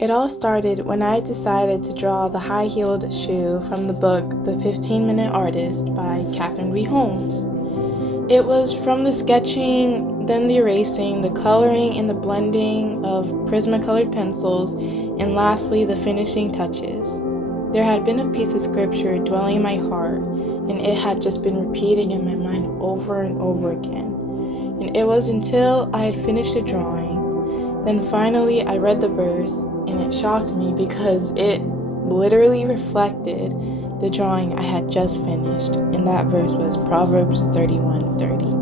It all started when I decided to draw the high-heeled shoe from the book The 15-Minute Artist by Catherine V. Holmes. It was from the sketching, then the erasing, the coloring and the blending of Prismacolor pencils, and lastly the finishing touches. There had been a piece of scripture dwelling in my heart, and it had just been repeating in my mind over and over again. And it was until I had finished the drawing, then finally I read the verse, and it shocked me because it literally reflected the drawing I had just finished, and that verse was Proverbs 31:30.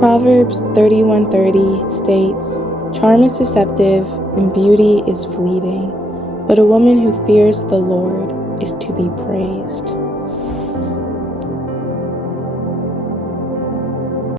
Proverbs 31:30 states, "Charm is deceptive and beauty is fleeting, but a woman who fears the Lord is to be praised."